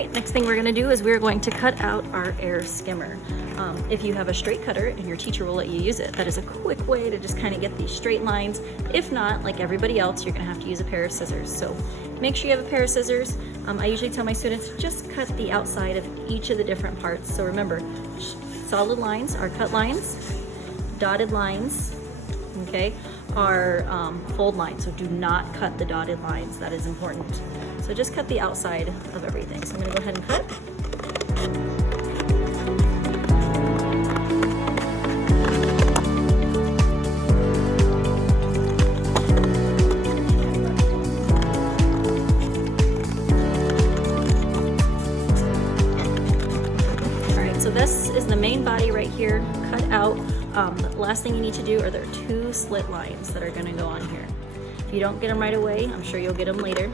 right, next thing we're gonna do is we're going to cut out our air skimmer. If you have a straight cutter and your teacher will let you use it, that is a quick way to just kind of get these straight lines. If not, like everybody else, you're gonna have to use a pair of scissors. So make sure you have a pair of scissors. I usually tell my students, just cut the outside of each of the different parts. So remember, solid lines are cut lines, dotted lines, okay, are fold lines. So do not cut the dotted lines, that is important. So just cut the outside of everything. So I'm gonna go ahead and cut. So this is the main body right here, cut out. The last thing you need to do are there are 2 slit lines that are gonna go on here. If you don't get them right away, I'm sure you'll get them later.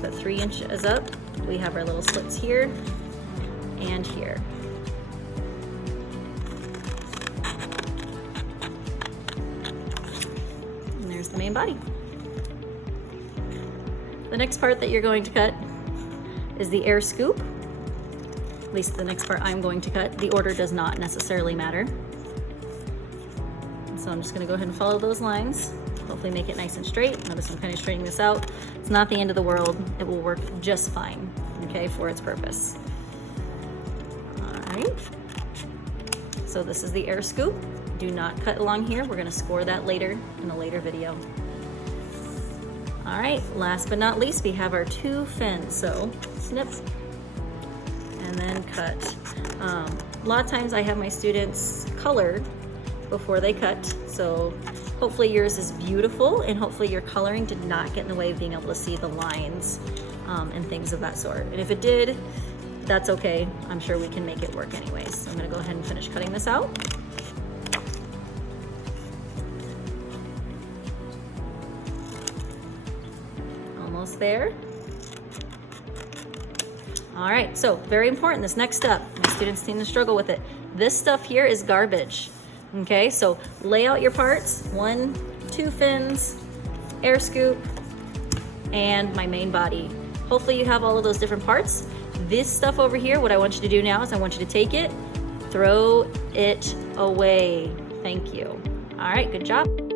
But 3 inches up, we have our little slits here and here. And there's the main body. The next part that you're going to cut is the air scoop. At least the next part I'm going to cut. The order does not necessarily matter. So I'm just gonna go ahead and follow those lines. Hopefully make it nice and straight. Notice I'm kind of straightening this out. It's not the end of the world. It will work just fine, okay, for its purpose. All right. So this is the air scoop. Do not cut along here. We're gonna score that later in a later video. All right, last but not least, we have our 2 fins. So snip, and then cut. A lot of times I have my students color before they cut, so hopefully yours is beautiful and hopefully your coloring did not get in the way of being able to see the lines and things of that sort. And if it did, that's okay. I'm sure we can make it work anyways. So I'm gonna go ahead and finish cutting this out. Almost there. All right, so very important, this next step. My students seem to struggle with it. This stuff here is garbage, okay? So lay out your parts, 1, 2 fins, air scoop, and my main body. Hopefully you have all of those different parts. This stuff over here, what I want you to do now is I want you to take it, throw it away. Thank you. All right, good job.